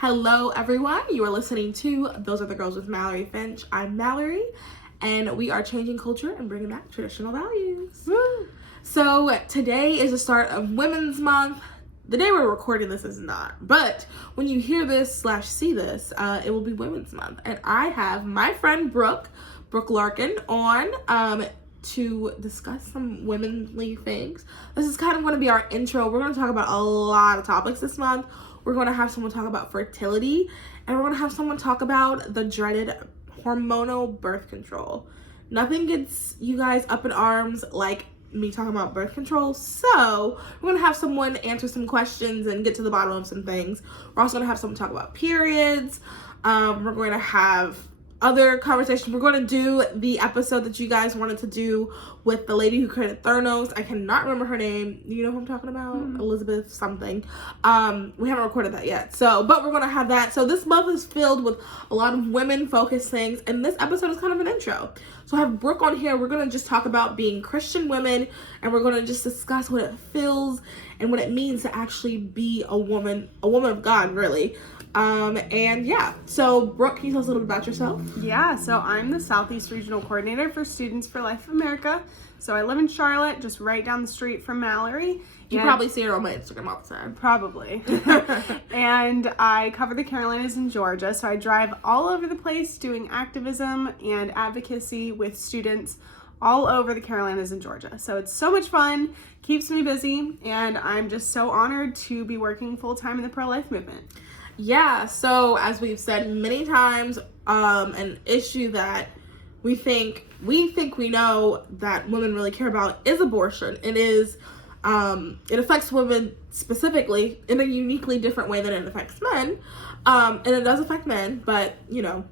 Hello, everyone. You are listening to Those Are the Girls with Mallory Finch. I'm Mallory, and we are changing culture and bringing back traditional values. Woo. So today is the start of Women's Month. The day we're recording this is not, but when you hear this / see this, it will be Women's Month. And I have my friend Brooke Larkin on to discuss some womanly things. This is kind of going to be our intro. We're going to talk about a lot of topics this month. We're going to have someone talk about fertility, and we're going to have someone talk about the dreaded hormonal birth control. Nothing gets you guys up in arms like me talking about birth control, so we're going to have someone answer some questions and get to the bottom of some things. We're also going to have someone talk about periods. We're going to have other conversations. We're going to do the episode that you guys wanted to do with the lady who created Theranos. I cannot remember her name. You know who I'm talking about? Elizabeth something. We haven't recorded that yet. But we're going to have that. So this month is filled with a lot of women-focused things, and this episode is kind of an intro. So I have Brooke on here. We're going to just talk about being Christian women, and we're going to just discuss what it feels and what it means to actually be a woman of God, really. And yeah, so Brooke, can you tell us a little bit about yourself? Yeah, so I'm the Southeast Regional Coordinator for Students for Life of America. So I live in Charlotte, just right down the street from Mallory. You probably see her on my Instagram all the time. Probably. And I cover the Carolinas and Georgia, so I drive all over the place doing activism and advocacy with students all over the Carolinas and Georgia. So it's so much fun, keeps me busy, and I'm just so honored to be working full-time in the pro-life movement. Yeah, so as we've said many times, an issue that we think we know that women really care about is abortion. It is, it affects women specifically in a uniquely different way than it affects men. And it does affect men, but, you know,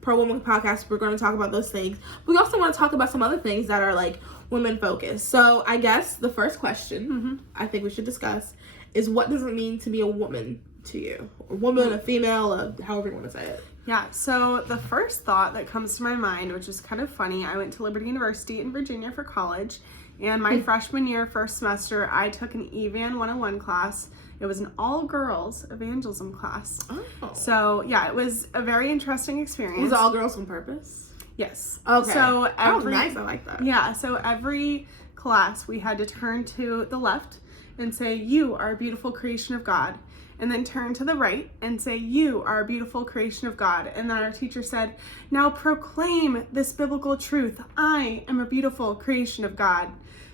Pro Woman Podcast, we're going to talk about those things. We also want to talk about some other things that are, like, women-focused. So I guess the first question I think we should discuss is, what does it mean to be a woman to you? A woman, a female, however you want to say it. Yeah, so the first thought that comes to my mind, which is kind of funny, I went to Liberty University in Virginia for college, and my freshman year, first semester, I took an EVAN 101 class. It was an all-girls evangelism class. Oh. So, yeah, it was a very interesting experience. Was it all girls on purpose? Yes. Okay. So nice. I like that. Yeah, so every class we had to turn to the left and say, "You are a beautiful creation of God." And then turn to the right and say, "You are a beautiful creation of God." And then our teacher said, "Now proclaim this biblical truth. I am a beautiful creation of God."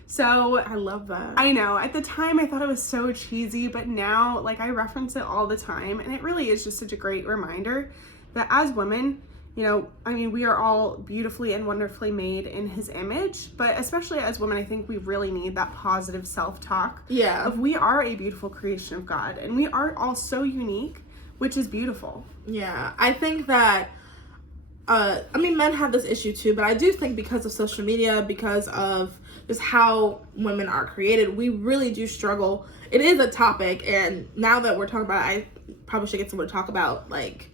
So I love that. I know. At the time, I thought it was so cheesy, but now, like, I reference it all the time. And it really is just such a great reminder that as women, you know, I mean, we are all beautifully and wonderfully made in His image, but especially as women, I think we really need that positive self-talk. Yeah. Of we are a beautiful creation of God, and we are all so unique, which is beautiful. Yeah. I think that, I mean, men have this issue too, but I do think because of social media, because of just how women are created, we really do struggle. It is a topic, and now that we're talking about it, I probably should get someone to talk about, like,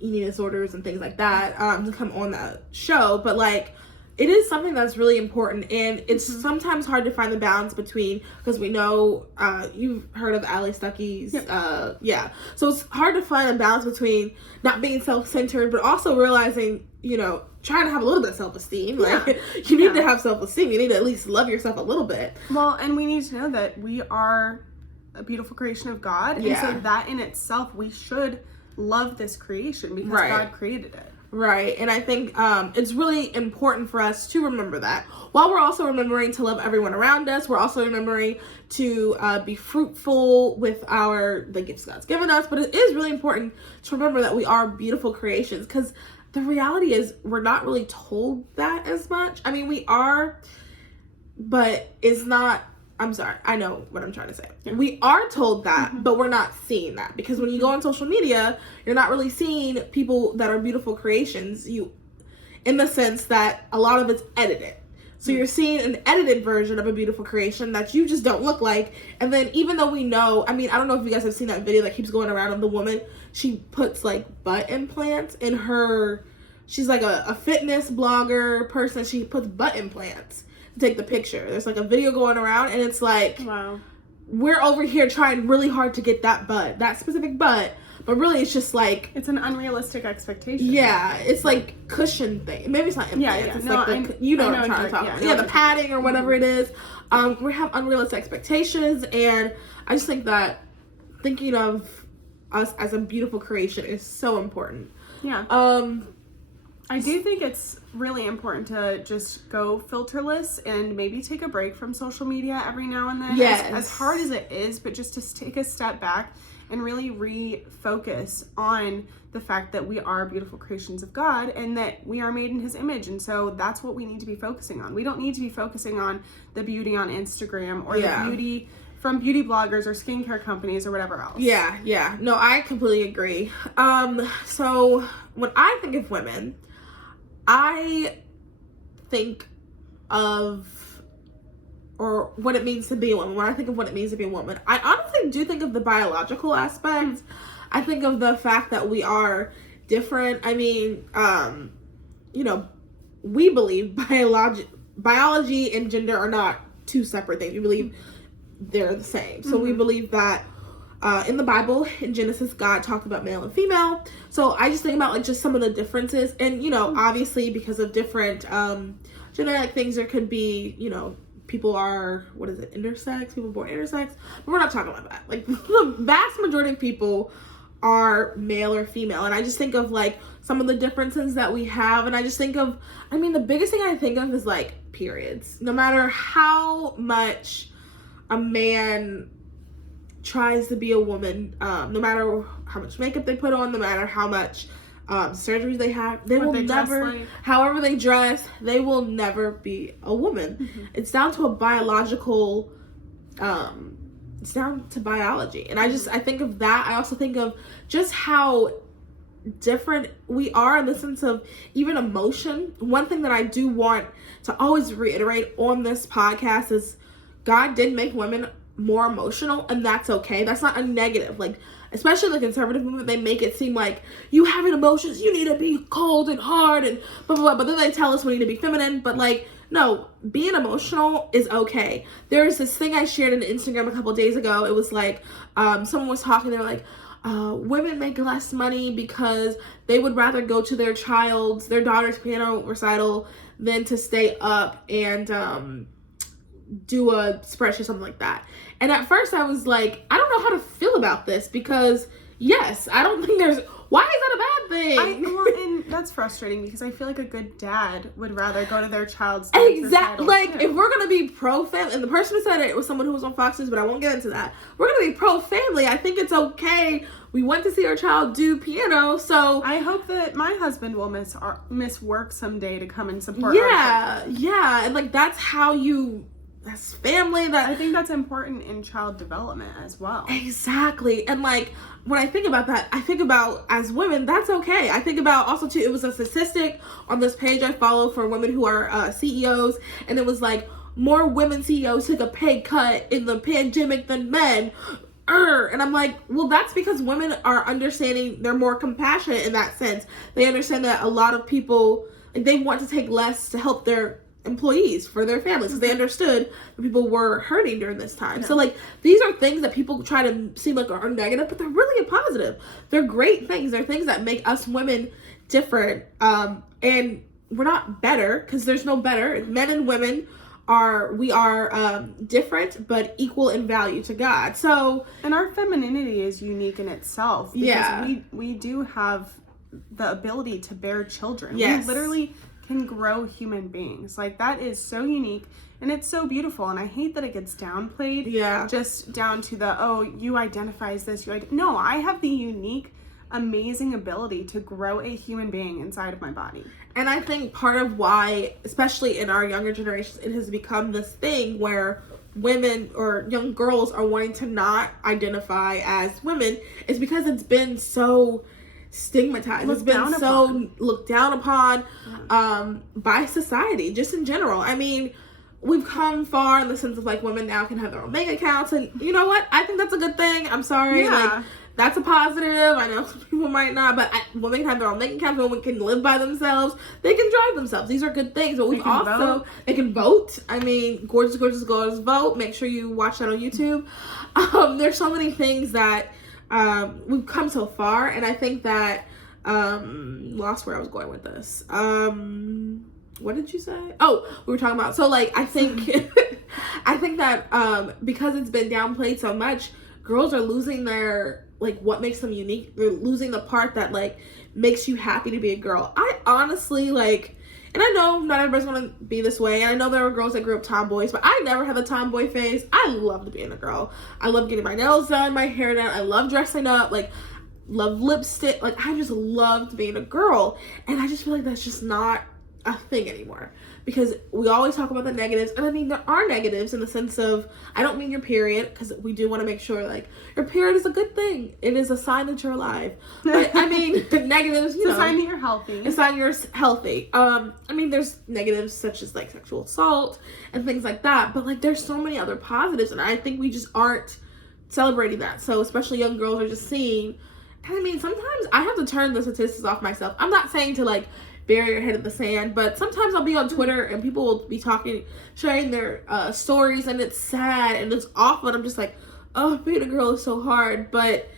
eating disorders and things like that to come on that show, but like, it is something that's really important, and it's sometimes hard to find the balance between, because we know you've heard of Ali Stuckey's. Yep. So it's hard to find a balance between not being self-centered but also realizing, you know, trying to have a little bit of self-esteem. Like, you need to have self-esteem. You need to at least love yourself a little bit. Well, and we need to know that we are a beautiful creation of God, and so that in itself, we should love this creation because God created it. Right. And I think it's really important for us to remember that. While we're also remembering to love everyone around us, we're also remembering to be fruitful with the gifts God's given us. But it is really important to remember that we are beautiful creations, because the reality is we're not really told that as much. I mean, we are, but it's not. I'm sorry, I know what I'm trying to say. Yeah. We are told that, but we're not seeing that, because when you go on social media, you're not really seeing people that are beautiful creations, in the sense that a lot of it's edited. So you're seeing an edited version of a beautiful creation that you just don't look like. And then even though we know, I mean, I don't know if you guys have seen that video that keeps going around of the woman, she puts like butt implants in her, she's like a fitness blogger person, she puts butt implants to take the picture. There's like a video going around, and it's like, wow, we're over here trying really hard to get that specific butt, but really it's just like it's an unrealistic expectation. Yeah, it's like cushion thing. Maybe it's not implants. Yeah. It's No, like you know what I'm trying to talk about. Yeah, the padding or whatever it is. We have unrealistic expectations, and I just think that thinking of us as a beautiful creation is so important. Yeah. I do think it's really important to just go filterless and maybe take a break from social media every now and then. Yes. As hard as it is, but just to take a step back and really refocus on the fact that we are beautiful creations of God and that we are made in his image. And so that's what we need to be focusing on. We don't need to be focusing on the beauty on Instagram or the beauty from beauty bloggers or skincare companies or whatever else. Yeah. No, I completely agree. So when I think of women, I think of, or what it means to be a woman. When I think of what it means to be a woman, I honestly do think of the biological aspect. I think of the fact that we are different. I mean, we believe biology and gender are not two separate things. We believe they're the same. So we believe that in the Bible, in Genesis, God talked about male and female. So I just think about like just some of the differences. And, obviously because of different genetic things, there could be, people are, intersex? People born intersex? But we're not talking about that. Like the vast majority of people are male or female. And I just think of like some of the differences that we have. And I just think of, the biggest thing I think of is like periods. No matter how much a man tries to be a woman, no matter how much makeup they put on, no matter how much surgeries they have, they will never, however they dress, they will never be a woman. It's down to a biological, it's down to biology. And I think of that. I also think of just how different we are in the sense of even emotion. One thing that I do want to always reiterate on this podcast is God did make women more emotional, and that's okay. That's not a negative. Like, especially the conservative movement, they make it seem like you having emotions, you need to be cold and hard and blah, blah, blah. But then they tell us we need to be feminine. But like, no, being emotional is okay. There's this thing I shared on Instagram a couple of days ago. It was like, someone was talking, they were like, women make less money because they would rather go to their daughter's piano recital than to stay up and, do a spreadsheet or something like that. And at first I was like, I don't know how to feel about this because yes, I don't think why is that a bad thing? And that's frustrating because I feel like a good dad would rather go to their child's dance exactly. Like if we're gonna be pro family, and the person who said it was someone who was on Fox News, but I won't get into that. We're gonna be pro family. I think it's okay. We went to see our child do piano, so I hope that my husband will miss work someday to come and support. Yeah, and like that's family. That I think that's important in child development as well. Exactly. And like when I think about that, I think about as women, that's okay. I think about also too, it was a statistic on this page I follow for women who are CEOs, and it was like more women CEOs took a pay cut in the pandemic than men. And I'm like, well, that's because women are understanding, they're more compassionate in that sense. They understand that a lot of people, like, they want to take less to help their employees for their families because they understood that people were hurting during this time. So like these are things that people try to seem like are negative, but they're really a positive. They're great things. They're things that make us women different, and we're not better because there's no better. Men and women are different but equal in value to God. So, and our femininity is unique in itself because we do have the ability to bear children. We literally can grow human beings. Like that is so unique and it's so beautiful, and I hate that it gets downplayed. Just down to you identify as this. No, I have the unique, amazing ability to grow a human being inside of my body. And I think part of why, especially in our younger generations, it has become this thing where women or young girls are wanting to not identify as women is because it's been so stigmatized. It's been so looked down upon by society, just in general. I mean, we've come far in the sense of like women now can have their own bank accounts, and you know what? I think that's a good thing. I'm sorry, like that's a positive. I know some people might not, but women can have their own thinking caps. Women can live by themselves. They can drive themselves. These are good things. But they can vote. I mean, gorgeous vote. Make sure you watch that on YouTube. There's so many things that we've come so far, and I think that lost where I was going with this. What did you say? Oh, we were talking about, so like I think I think that because it's been downplayed so much, girls are losing their, like, what makes them unique. They're losing the part that, like, makes you happy to be a girl. I honestly, like, and I know not everybody's gonna be this way, and I know there were girls that grew up tomboys, but I never had the tomboy phase. I loved being a girl. I love getting my nails done, my hair done. I love dressing up, like, love lipstick. Like, I just loved being a girl, and I just feel like that's just not a thing anymore, because we always talk about the negatives, and I mean, there are negatives in the sense of, I don't mean your period, because we do want to make sure, like, your period is a good thing. It is a sign that you're alive. But I mean, the negatives, it's a sign that you're healthy. It's a sign you're healthy. I mean, there's negatives such as, like, sexual assault and things like that, but, like, there's so many other positives, and I think we just aren't celebrating that. So especially young girls are just seeing, and I mean, sometimes I have to turn the statistics off myself. I'm not saying to, like, bury your head in the sand, but sometimes I'll be on Twitter and people will be sharing their stories, and it's sad and it's awful, and I'm just like, oh, being a girl is so hard. But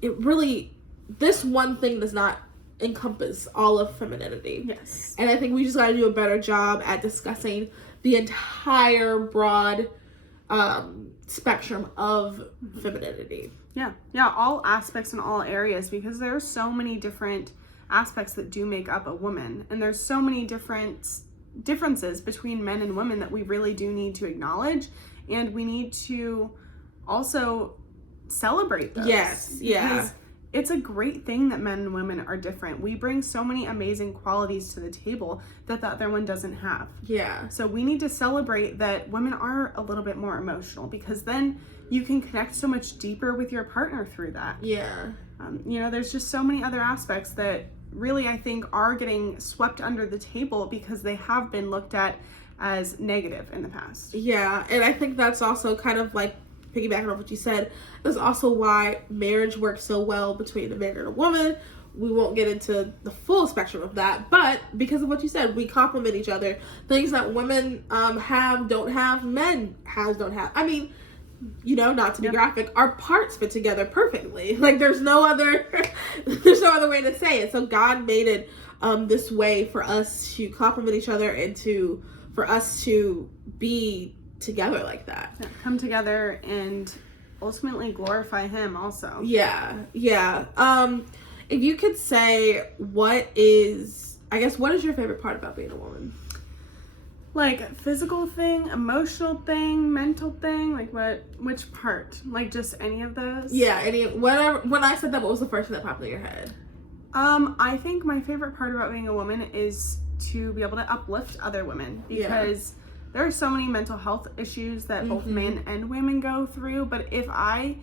it really, this one thing does not encompass all of femininity. Yes. And I think we just got to do a better job at discussing the entire broad spectrum of femininity. Yeah, all aspects in all areas, because there are so many different aspects that do make up a woman, and there's so many differences between men and women that we really do need to acknowledge, and we need to also celebrate those. Yes, yeah. Because it's a great thing that men and women are different. We bring so many amazing qualities to the table that the other one doesn't have. Yeah. So we need to celebrate that women are a little bit more emotional, because then you can connect so much deeper with your partner through that. Yeah. There's just so many other aspects that really, I think, are getting swept under the table because they have been looked at as negative in the past. Yeah, and I think that's also kind of like piggybacking on what you said. That's also why marriage works so well between a man and a woman. We won't get into the full spectrum of that, but because of what you said, we complement each other. Things that women have, don't have, men don't have. I mean, not to be graphic, our parts fit together perfectly. Like, there's no other way to say it. So God made it this way for us to complement each other and for us to be together like that. Yeah, come together and ultimately glorify Him also. Yeah. If you could say, what is your favorite part about being a woman? Like, physical thing, emotional thing, mental thing, like which part? Like, just any of those? Yeah, whatever. When I said that, what was the first thing that popped in your head? I think my favorite part about being a woman is to be able to uplift other women, because there are so many mental health issues that both men and women go through, but if I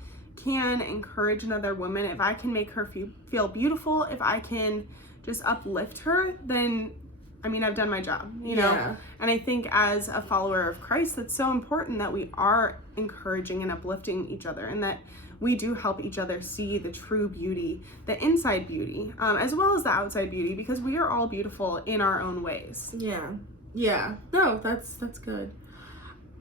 can encourage another woman, if I can make her feel beautiful, if I can just uplift her, then I've done my job, Yeah. And I think as a follower of Christ, that's so important that we are encouraging and uplifting each other, and that we do help each other see the true beauty, the inside beauty, as well as the outside beauty, because we are all beautiful in our own ways. Yeah. No, that's good.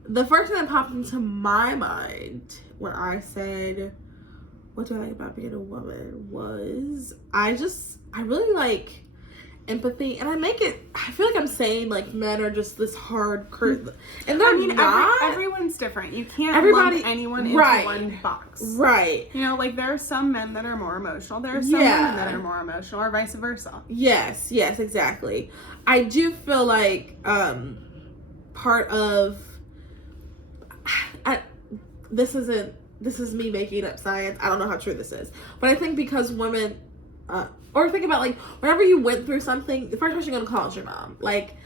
The first thing that popped into my mind when I said, what do I like about being a woman, was I really like empathy, and I feel like I'm saying, like, men are just this hard and they're not. Everyone's different. You can't lump anyone into one box. Right. Like, there are some men that are more emotional. There are some women that are more emotional, or vice versa. Yes, exactly. I do feel like part of this is me making up science. I don't know how true this is, but I think because women or think about, like, whenever you went through something, the first person you're gonna call is your mom. Like,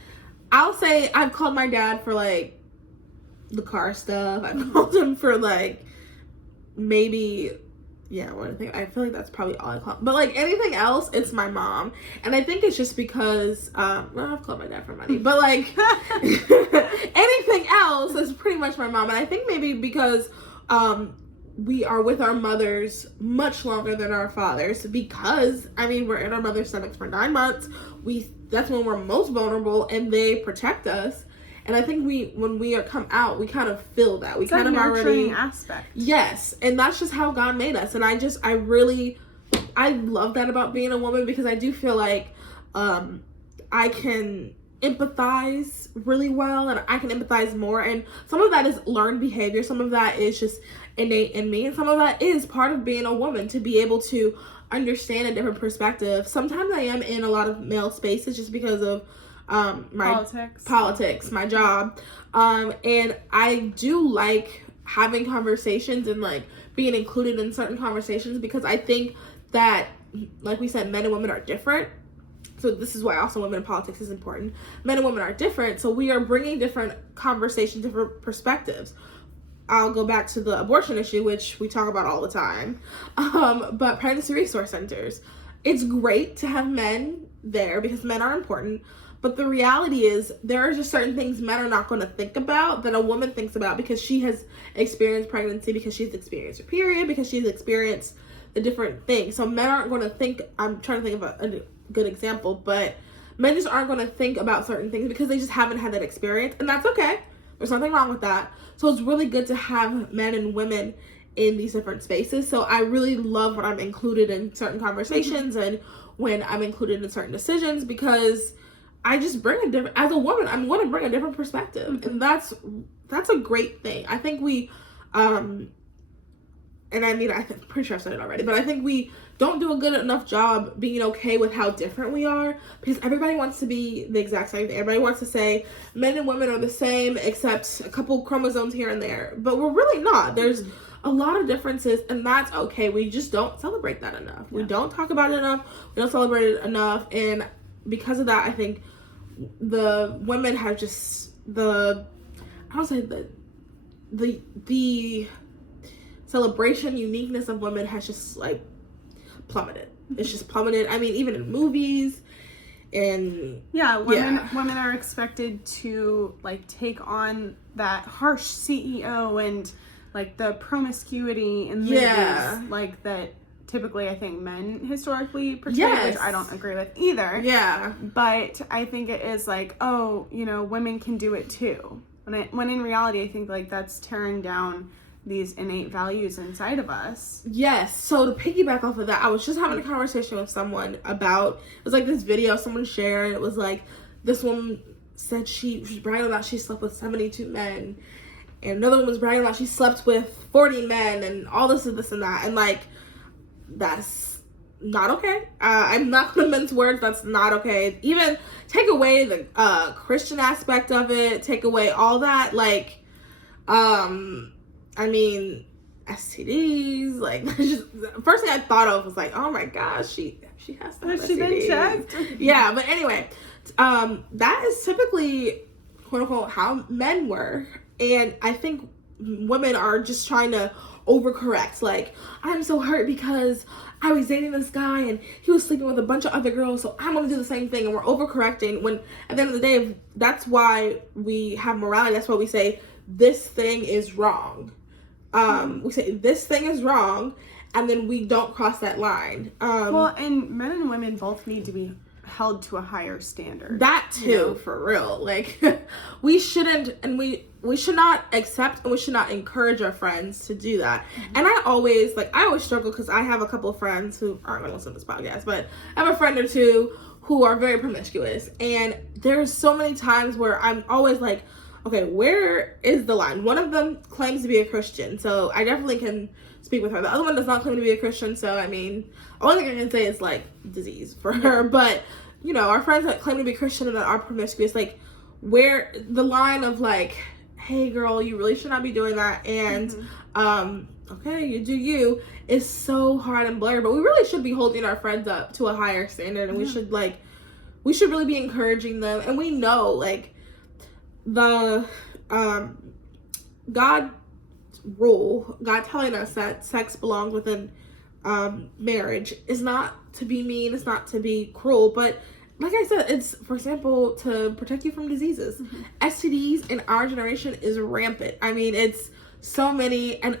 I'll say I've called my dad for, like, the car stuff. I've called him for, like, maybe, I feel like that's probably all I call him. But, like, anything else, it's my mom. And I think it's just because, I've called my dad for money, but, like, anything else is pretty much my mom. And I think maybe because we are with our mothers much longer than our fathers because, I mean, we're in our mother's stomachs for 9 months. That's when we're most vulnerable, and they protect us. And I think when we come out, we kind of feel that. We it's kind of already aspect. Yes, and that's just how God made us. And I love that about being a woman, because I do feel like I can empathize really well, and I can empathize more. And some of that is learned behavior. Some of that is just innate in me, and some of that is part of being a woman, to be able to understand a different perspective. Sometimes I am in a lot of male spaces just because of my politics, my job, and I do like having conversations and like being included in certain conversations, because I think that, like we said, men and women are different. So this is why also women in politics is important. Men and women are different, so we are bringing different conversations, different perspectives. I'll go back to the abortion issue, which we talk about all the time. But pregnancy resource centers, it's great to have men there because men are important. But the reality is, there are just certain things men are not going to think about that a woman thinks about, because she has experienced pregnancy, because she's experienced a period, because she's experienced the different things. So men aren't going to think, I'm trying to think of a good example, but men just aren't going to think about certain things because they just haven't had that experience. And that's okay. There's nothing wrong with that. So it's really good to have men and women in these different spaces. So I really love when I'm included in certain conversations and when I'm included in certain decisions, because I just bring a different, as a woman, I'm going to bring a different perspective. And that's a great thing. I think we, and I mean, I'm pretty sure I've said it already, but I think we don't do a good enough job being okay with how different we are, because everybody wants to be the exact same thing. Everybody wants to say men and women are the same except a couple chromosomes here and there, but we're really not. There's a lot of differences, and that's okay. We just don't celebrate that enough. Yeah. We don't talk about it enough. We don't celebrate it enough, and because of that, I think the women have just the celebration uniqueness of women has just like plummeted. It's just plummeted. I mean, even in movies, and women are expected to like take on that harsh CEO and like the promiscuity in movies, like that typically I think men historically portray, which I don't agree with either. Yeah. But I think it is like, oh, you know, women can do it too. When in reality, I think like that's tearing down these innate values inside of us. Yes. So to piggyback off of that, I was just having a conversation with someone about, it was like this video someone shared, and it was like this woman said she was bragging about she slept with 72 men, and another one was bragging about she slept with 40 men, and all this and this and that, and like, that's not okay. I'm not gonna mince words. That's not okay. Even take away the Christian aspect of it, take away all that, like, I mean, STDs, like, just first thing I thought of was like, oh my gosh, she has to have STDs. Has she been checked? Yeah, but anyway, that is typically, quote unquote, how men were, and I think women are just trying to overcorrect. Like, I'm so hurt because I was dating this guy and he was sleeping with a bunch of other girls, so I'm gonna do the same thing, and we're overcorrecting, when at the end of the day, that's why we have morality. That's why we say this thing is wrong. We say this thing is wrong, and then we don't cross that line. Well, and men and women both need to be held to a higher standard. That too, you know? For real. Like, we shouldn't, and we should not accept, and we should not encourage our friends to do that. Mm-hmm. And I always struggle, because I have a couple of friends who aren't going to listen to this podcast, but I have a friend or two who are very promiscuous, and there's so many times where I'm always like, okay, where is the line? One of them claims to be a Christian, so I definitely can speak with her. The other one does not claim to be a Christian, so I mean, only thing I can say is like disease for her. But you know, our friends that claim to be Christian and that are promiscuous, like, where the line of like, hey girl, you really should not be doing that, and okay, you do you, is so hard and blurred. But we really should be holding our friends up to a higher standard, and we should really be encouraging them. And we know, like, the God telling us that sex belongs within marriage is not to be mean, it's not to be cruel, but like I said, it's, for example, to protect you from diseases. STDs in our generation is rampant. I mean, it's so many, and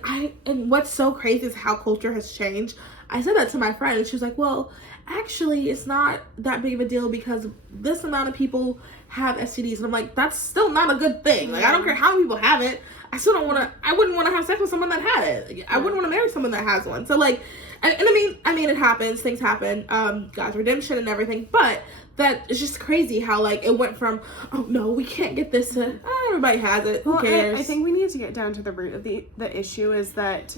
what's so crazy is how culture has changed. I said that to my friend, and she was like, well, actually, it's not that big of a deal because this amount of people have STDs. And I'm like, that's still not a good thing. Like, I don't care how many people have it. I wouldn't want to have sex with someone that had it. I wouldn't want to marry someone that has one. So, like, and I mean, it happens. Things happen. God's redemption and everything. But that is just crazy how, like, it went from, oh, no, we can't get this to, everybody has it. Who cares? I think we need to get down to the root of the issue is that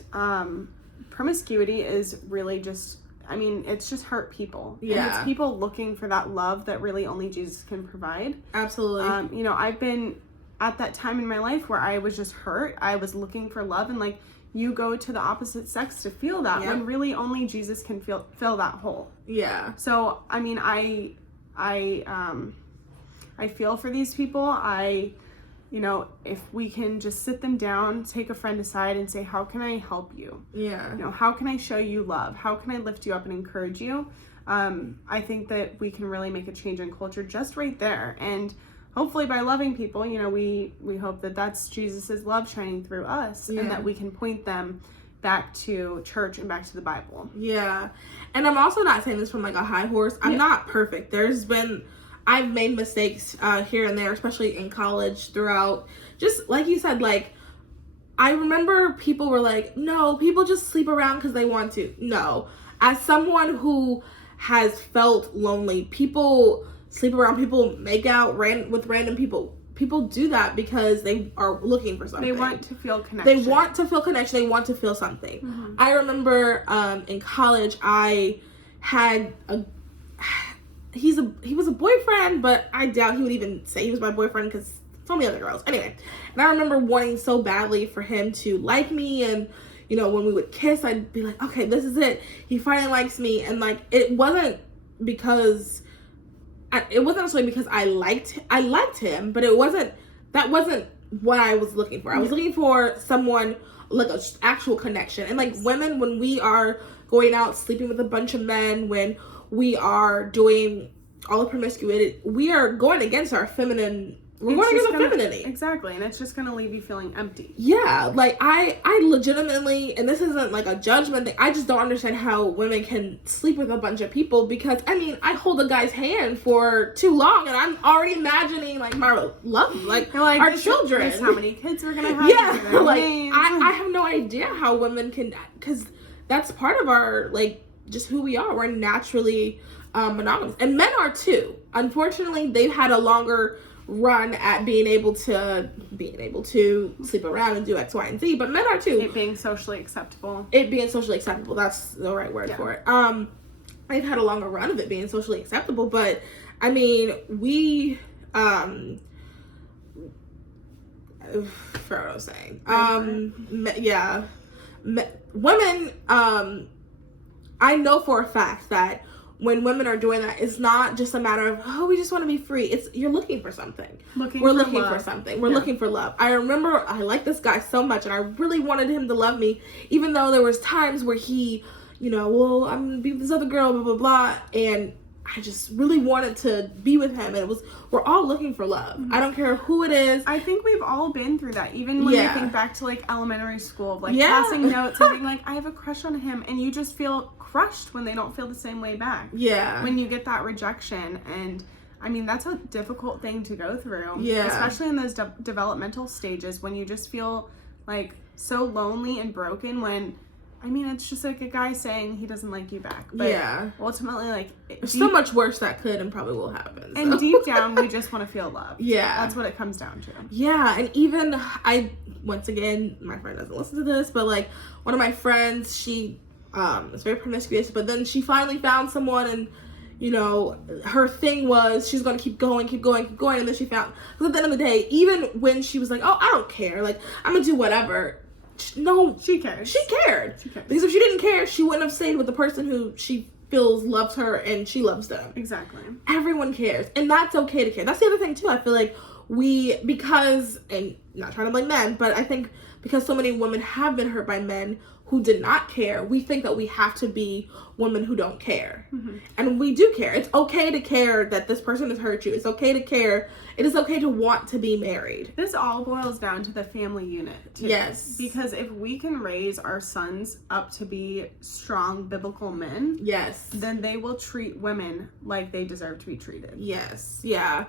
promiscuity is really just, I mean, it's just hurt people. Yeah. And it's people looking for that love that really only Jesus can provide. Absolutely. You know, I've been at that time in my life where I was just hurt. I was looking for love, and like, you go to the opposite sex to feel that when really only Jesus can fill that hole. Yeah. So, I mean, I feel for these people. You know, if we can just sit them down, take a friend aside and say, how can I help you? Yeah. You know, how can I show you love? How can I lift you up and encourage you? I think that we can really make a change in culture just right there. And hopefully by loving people, you know, we hope that that's Jesus's love shining through us and that we can point them back to church and back to the Bible. Yeah. And I'm also not saying this from like a high horse. I'm not perfect. I've made mistakes here and there, especially in college throughout. Just like you said, like, I remember people were like, no, people just sleep around because they want to. No. As someone who has felt lonely, people sleep around, people make out with random people. People do that because they are looking for something. They want to feel connection. They want to feel connection. They want to feel something. Mm-hmm. I remember in college, I had he was a boyfriend, but I doubt he would even say he was my boyfriend because so many other girls. Anyway, and I remember wanting so badly for him to like me, and you know, when we would kiss, I'd be like, okay, this is it. He finally likes me, and like, it wasn't necessarily because I liked him, but that wasn't what I was looking for. I was looking for someone, like, an actual connection. And like, women, when we are going out sleeping with a bunch of men, when we are doing all the promiscuity, we are going against our femininity. Exactly, and it's just gonna leave you feeling empty. Yeah, like, I legitimately, and this isn't like a judgment thing, I just don't understand how women can sleep with a bunch of people, because I mean, I hold a guy's hand for too long and I'm already imagining like my love, like our children, this how many kids we're gonna have. Yeah, like I have no idea how women can, because that's part of our, like, just who we are. We're naturally monogamous, and men are too. Unfortunately, they've had a longer run at being able to sleep around and do X, Y, and Z, but men are too. It being socially acceptable, that's the right word for it. They've had a longer run of it being socially acceptable, but I mean, we forgot what I was saying. Women, I know for a fact that when women are doing that, it's not just a matter of, oh, we just want to be free. It's, you're looking for something. We're looking for something. We're looking for love. I remember I liked this guy so much, and I really wanted him to love me, even though there was times where he, you know, well, I'm going to be with this other girl, blah, blah, blah. And I just really wanted to be with him. And we're all looking for love. Mm-hmm. I don't care who it is. I think we've all been through that. Even when you think back to like elementary school, like passing notes and being like, I have a crush on him. And you just feel crushed when they don't feel the same way back. Yeah. When you get that rejection. And I mean, that's a difficult thing to go through. Yeah. Especially in those developmental stages when you just feel like so lonely and broken when, I mean, it's just like a guy saying he doesn't like you back. But ultimately, like, there's so much worse that could and probably will happen. So. And deep down, we just want to feel love. Yeah. That's what it comes down to. Yeah. And even once again, my friend doesn't listen to this, but like, one of my friends, she was very promiscuous, but then she finally found someone, and you know, her thing was she's going to keep going, and then she found, because at the end of the day, even when she was like, oh, I don't care, like, I'm gonna do whatever, no, she cared. Because if she didn't care, she wouldn't have stayed with the person who she feels loves her and she loves them. Exactly. Everyone cares, and that's okay to care. That's the other thing too. I feel like because, and not trying to blame men, but I think because so many women have been hurt by men who did not care, we think that we have to be women who don't care. And we do care. It's okay to care that this person has hurt you. It's okay to care. It is okay to want to be married. This all boils down to the family unit, too. Yes. Because if we can raise our sons up to be strong biblical men, yes, then they will treat women like they deserve to be treated. Yes. Yeah.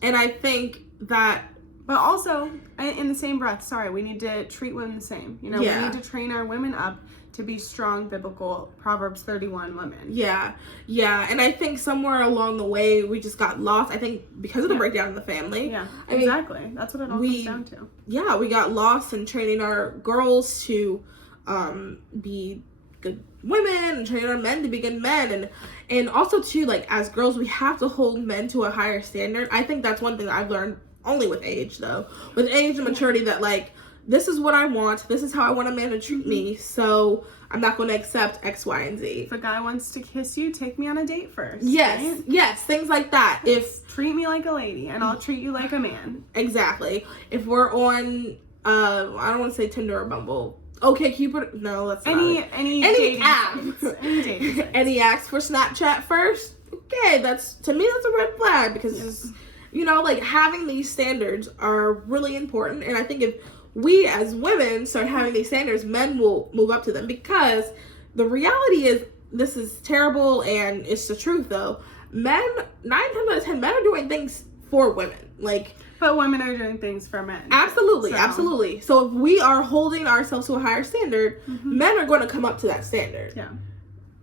And I think that... But also, in the same breath, we need to treat women the same. We need to train our women up to be strong, biblical, Proverbs 31 women. Yeah. And I think somewhere along the way, we just got lost. I think because of the breakdown in the family. Yeah, exactly. That's what it all comes down to. Yeah, we got lost in training our girls to be good women and training our men to be good men. And also, too, like, as girls, we have to hold men to a higher standard. I think that's one thing that I've learned. Only with age, though. With age and maturity, that, like, this is what I want. This is how I want a man to treat me. So I'm not going to accept X, Y, and Z. If a guy wants to kiss you, take me on a date first. Yes. Right? Yes. Things like that. Treat me like a lady, and I'll treat you like a man. Exactly. If we're on, I don't want to say Tinder or Bumble. Okay, Cupid. No, that's any not dating app. Any dating sites. Any acts for Snapchat first? Okay, to me that's a red flag because it's, like, having these standards are really important. And I think if we as women start having these standards, men will move up to them, because the reality is, this is terrible and it's the truth though. 9 times out of 10, men are doing things for women. But women are doing things for men. Absolutely. So if we are holding ourselves to a higher standard, men are going to come up to that standard. Yeah.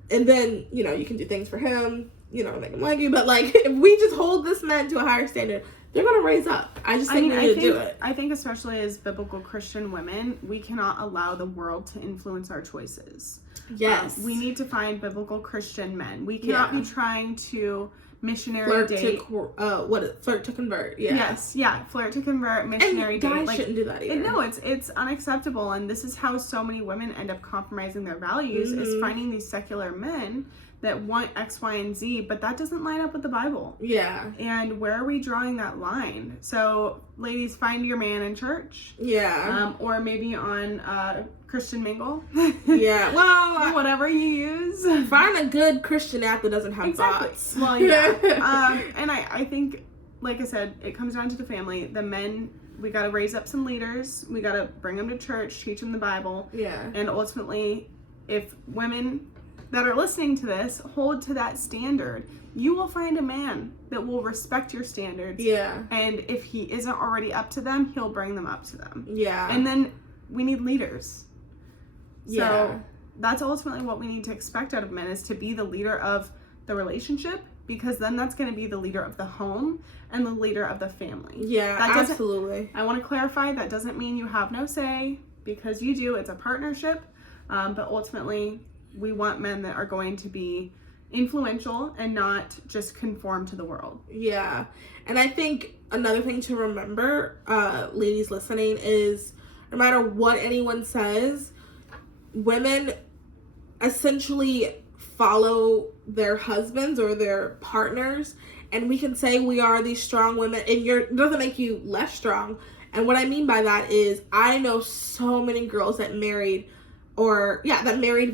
And then, you can do things for him, make him like you. But, like, if we just hold this man to a higher standard, they're going to raise up. I think we need to do it. I think especially as biblical Christian women, we cannot allow the world to influence our choices. Yes. We need to find biblical Christian men. We cannot be trying to missionary date. Flirt to convert. Yeah. Yes. Yeah. Flirt to convert, missionary date. Guys shouldn't do that either. No, it's unacceptable. And this is how so many women end up compromising their values, is finding these secular men that want X, Y, and Z, but that doesn't line up with the Bible. Yeah. And where are we drawing that line? So, ladies, find your man in church. Yeah. Or maybe on Christian Mingle. Yeah. Well, whatever you use. Find a good Christian app that doesn't have bots. Well, yeah. And I think, like I said, it comes down to the family. The men, we got to raise up some leaders. We got to bring them to church, teach them the Bible. Yeah. And ultimately, if women that are listening to this hold to that standard, you will find a man that will respect your standards. Yeah. And if he isn't already up to them, he'll bring them up to them. Yeah. And then we need leaders. Yeah. So that's ultimately what we need to expect out of men, is to be the leader of the relationship, because then that's going to be the leader of the home and the leader of the family. Yeah, absolutely. I want to clarify, that doesn't mean you have no say, because you do. It's a partnership. But ultimately, we want men that are going to be influential and not just conform to the world. Yeah. And I think another thing to remember, ladies listening, is no matter what anyone says, women essentially follow their husbands or their partners, and we can say we are these strong women, and it doesn't make you less strong. And what I mean by that is, I know so many girls that married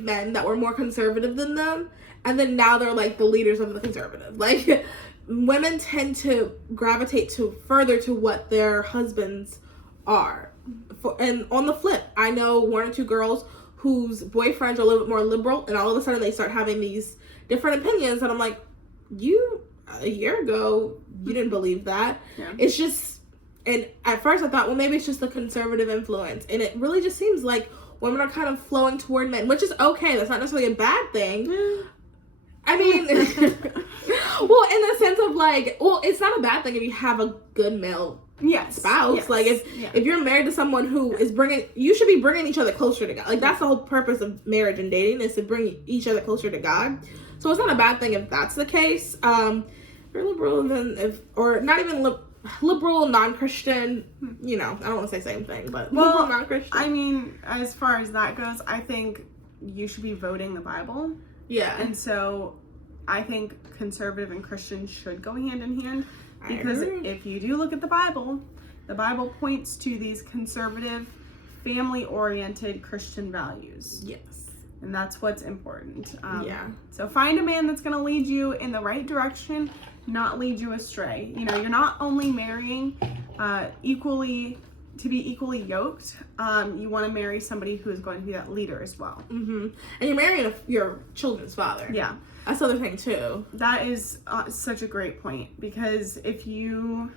men that were more conservative than them, and then now they're like the leaders of the conservative. Like, women tend to gravitate further to what their husbands are. And on the flip, I know 1 or 2 girls whose boyfriends are a little bit more liberal, and all of a sudden they start having these different opinions, and I'm like, a year ago, you didn't believe that. Yeah. It's just, and at first I thought, well, maybe it's just the conservative influence, and it really just seems like women are kind of flowing toward men, which is okay. That's not necessarily a bad thing. I mean, well, in the sense of, like, it's not a bad thing if you have a good male spouse. Yes. Like, if you're married to someone who is you should be bringing each other closer to God. Like, that's the whole purpose of marriage and dating, is to bring each other closer to God. So it's not a bad thing if that's the case. If you're liberal, then or not even liberal, non-Christian, I don't want to say same thing, but liberal, non-Christian. I mean, as far as that goes, I think you should be voting the Bible. Yeah. And so I think conservative and Christian should go hand in hand, because if you do look at the Bible points to these conservative family-oriented Christian values. Yes. And that's what's important. Yeah. So find a man that's going to lead you in the right direction, not lead you astray. You know, you're not only marrying to be equally yoked. You want to marry somebody who is going to be that leader as well. Mm-hmm. And you're marrying your children's father. Yeah. That's the other thing, too. That is such a great point, because if you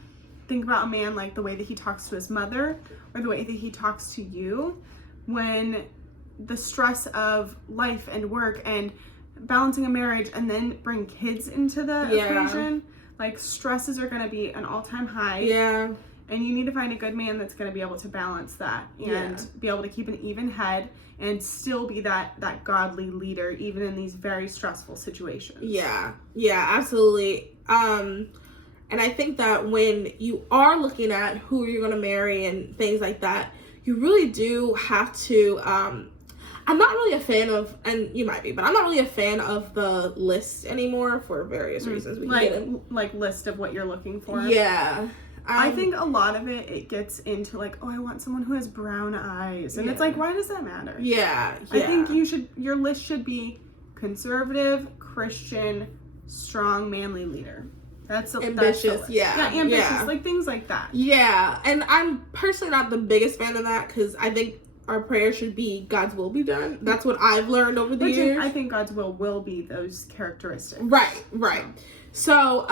think about a man like the way that he talks to his mother or the way that he talks to you, when the stress of life and work and balancing a marriage and then bring kids into the equation, like stresses are going to be an all-time high. Yeah. And you need to find a good man that's going to be able to balance that and be able to keep an even head and still be that godly leader even in these very stressful situations. Yeah, absolutely. And I think that when you are looking at who you're going to marry and things like that, you really do have to, I'm not really a fan of, and you might be, but I'm not really a fan of the list anymore for various reasons. Like list of what you're looking for. Yeah. I think a lot of it gets into like, oh, I want someone who has brown eyes. And it's like, why does that matter? Yeah. I think your list should be conservative, Christian, strong, manly leader. That's ambitious. Ambitious. Yeah. Like things like that. Yeah. And I'm personally not the biggest fan of that, because I think our prayer should be God's will be done. That's what I've learned over the years. I think God's will be those characteristics. Right. So,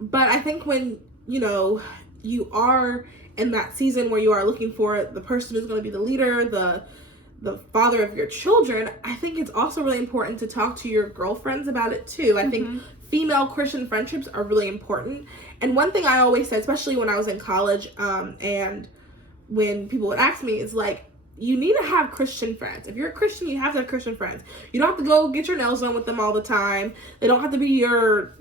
but I think when, you know, you are in that season where you are looking for the person who's going to be the leader, the father of your children, I think it's also really important to talk to your girlfriends about it too. I think female Christian friendships are really important. And one thing I always said, especially when I was in college, and when people would ask me, is like, you need to have Christian friends. If you're a Christian, you have to have Christian friends. You don't have to go get your nails done with them all the time. They don't have to be your,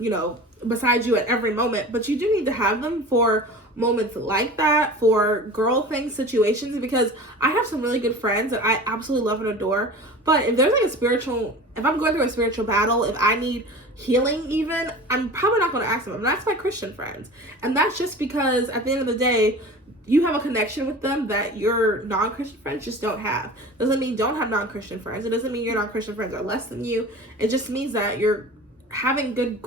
beside you at every moment, but you do need to have them for moments like that, for girl thing situations, because I have some really good friends that I absolutely love and adore, but if there's like if I'm going through a spiritual battle, if I need healing even, I'm probably not going to ask them. That's my Christian friends. And that's just because at the end of the day, you have a connection with them that your non-Christian friends just don't have. Doesn't mean don't have non-Christian friends. It doesn't mean your non-Christian friends are less than you. It just means that you're having good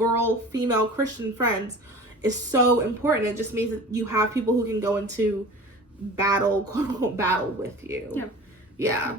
female Christian friends is so important. It just means that you have people who can go into battle, quote unquote, battle with you. Yeah.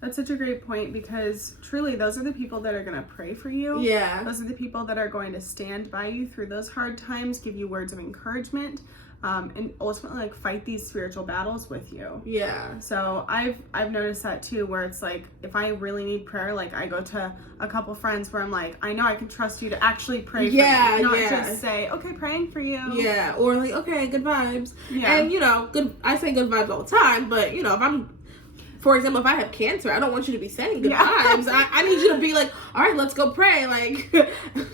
That's such a great point, because truly those are the people that are going to pray for you. Yeah. Those are the people that are going to stand by you through those hard times, give you words of encouragement, and ultimately like fight these spiritual battles with you. Yeah. So I've noticed that too, where it's like, if I really need prayer, like I go to a couple friends where I'm like, I know I can trust you to actually pray for me, not just say, okay, praying for you. Yeah. Or like, okay, good vibes. Yeah. And I say good vibes all the time, but if I'm, for example, if I have cancer, I don't want you to be saying good vibes. I need you to be like, all right, let's go pray. Like,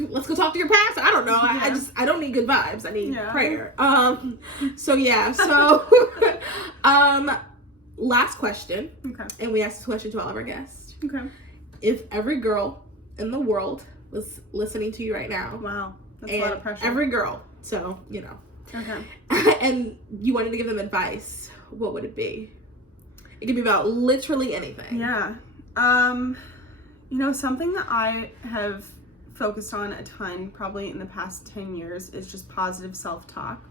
let's go talk to your pastor. I don't know. I don't need good vibes. I need prayer. So last question. Okay. And we ask this question to all of our guests. Okay. If every girl in the world was listening to you right now. Wow. That's a lot of pressure. Every girl. So, Okay. And you wanted to give them advice, what would it be? It could be about literally anything. Yeah. Something that I have focused on a ton probably in the past 10 years is just positive self-talk.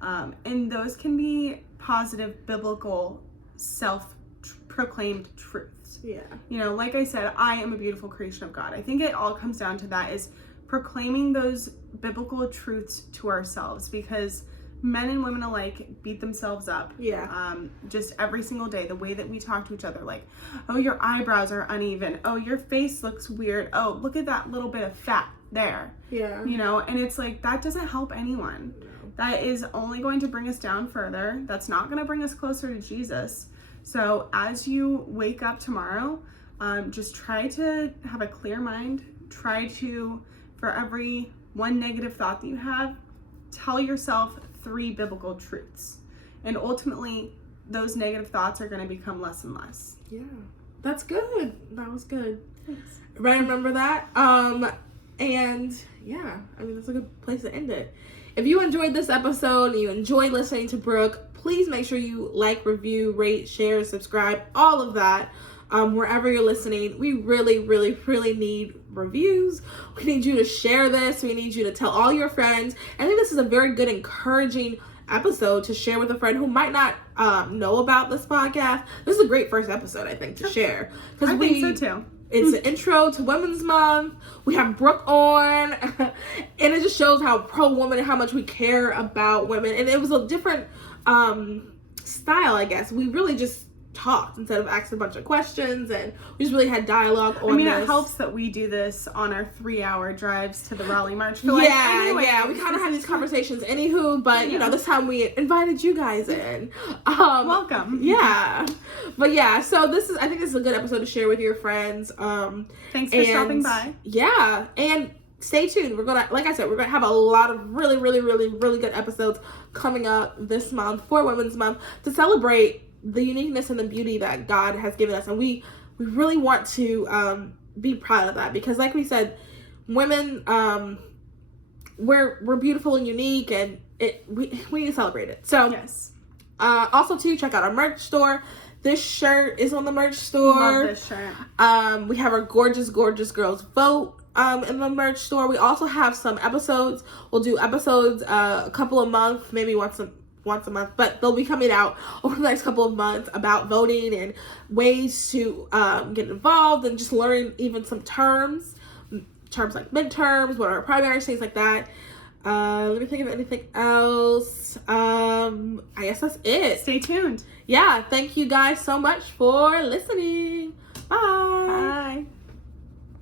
And those can be positive, biblical, self-proclaimed truths. Yeah. Like I said, I am a beautiful creation of God. I think it all comes down to that, is proclaiming those biblical truths to ourselves, because men and women alike beat themselves up. Yeah. Just every single day, the way that we talk to each other, like, oh, your eyebrows are uneven. Oh, your face looks weird. Oh, look at that little bit of fat there. Yeah. And it's like, that doesn't help anyone. No. That is only going to bring us down further. That's not going to bring us closer to Jesus. So as you wake up tomorrow, just try to have a clear mind. Try to, for every one negative thought that you have, tell yourself 3 biblical truths, and ultimately those negative thoughts are going to become less and less. Yeah, that's good. That was good. Thanks. Right, remember that. And yeah, I mean, that's a good place to end it. if you enjoyed this episode and you enjoyed listening to Brooke, please make sure you like, review, rate, share, subscribe, all of that. Wherever you're listening, we really, really, really need reviews. We need you to share this. We need you to tell all your friends. I think this is a very good, encouraging episode to share with a friend who might not know about this podcast. This is a great first episode, I think, to share. I think so too. It's an intro to Women's Month. We have Brooke on, and it just shows how pro-woman and how much we care about women. And it was a different style, I guess. We really just talked instead of asking a bunch of questions, and we just really had dialogue on this. It helps that we do this on our 3-hour drives to the Raleigh March for we kind of had these conversations anywho, but you know, this time we invited you guys in. Welcome. But so I think this is a good episode to share with your friends. Thanks for stopping by. Yeah, and stay tuned. We're gonna, like I said, we're gonna have a lot of really, really, really, really good episodes coming up this month for Women's Month to celebrate the uniqueness and the beauty that God has given us. And we really want to be proud of that, because like we said, women, we're beautiful and unique, and we need to celebrate it. So yes. Also too, check out our merch store. This shirt is on the merch store. Love this shirt. We have our gorgeous, gorgeous girls vote in the merch store. We also have some episodes. We'll do episodes a couple of months, maybe once a month, but they'll be coming out over the next couple of months about voting and ways to get involved, and just learn even some terms like midterms, what are primaries, things like that. Let me think of anything else. I guess that's it. Stay tuned. Yeah, thank you guys so much for listening. Bye. Bye.